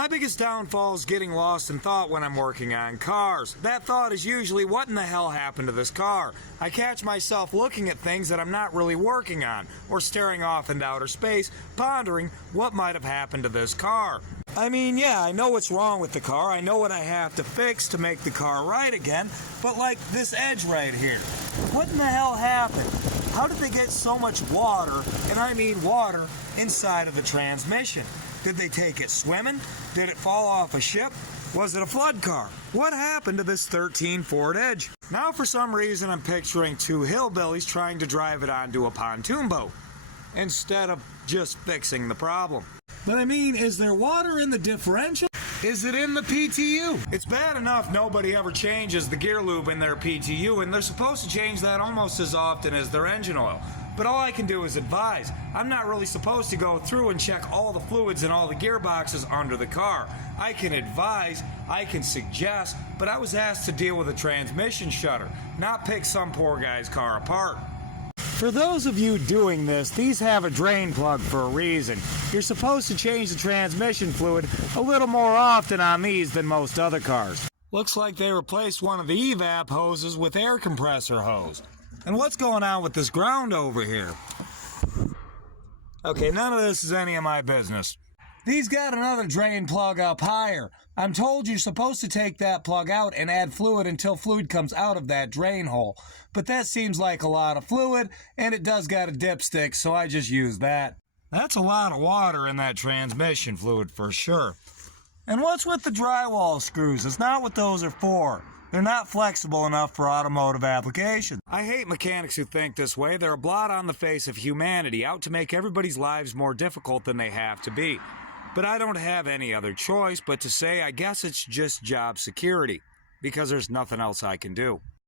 My biggest downfall is getting lost in thought when I'm working on cars. That thought is usually, what in the hell happened to this car? I catch myself looking at things that I'm not really working on, or staring off into outer space, pondering what might have happened to this car. I mean, yeah, I know what's wrong with the car, I know what I have to fix to make the car right again, but like this edge right here. What in the hell happened? How did they get so much water, and I mean water, inside of the transmission? Did they take it swimming? Did it fall off a ship? Was it a flood car? What happened to this 13 Ford Edge? Now for some reason I'm picturing two hillbillies trying to drive it onto a pontoon boat instead of just fixing the problem. But I mean, is there water in the differential? Is it in the PTU? It's bad enough nobody ever changes the gear lube in their PTU, and they're supposed to change that almost as often as their engine oil. But all I can do is advise. I'm not really supposed to go through and check all the fluids in all the gearboxes under the car. I can advise, I can suggest, but I was asked to deal with a transmission shutter, not pick some poor guy's car apart. For those of you doing this, these have a drain plug for a reason. You're supposed to change the transmission fluid a little more often on these than most other cars. Looks like they replaced one of the evap hoses with air compressor hose. And what's going on with this ground over here? Okay, none of this is any of my business. These got another drain plug up higher. I'm told you're supposed to take that plug out and add fluid until fluid comes out of that drain hole. But that seems like a lot of fluid, and it does got a dipstick, so I just use that. That's a lot of water in that transmission fluid for sure. And what's with the drywall screws? It's not what those are for. They're not flexible enough for automotive application. I hate mechanics who think this way. They're a blot on the face of humanity, out to make everybody's lives more difficult than they have to be. But I don't have any other choice but to say I guess it's just job security, because there's nothing else I can do.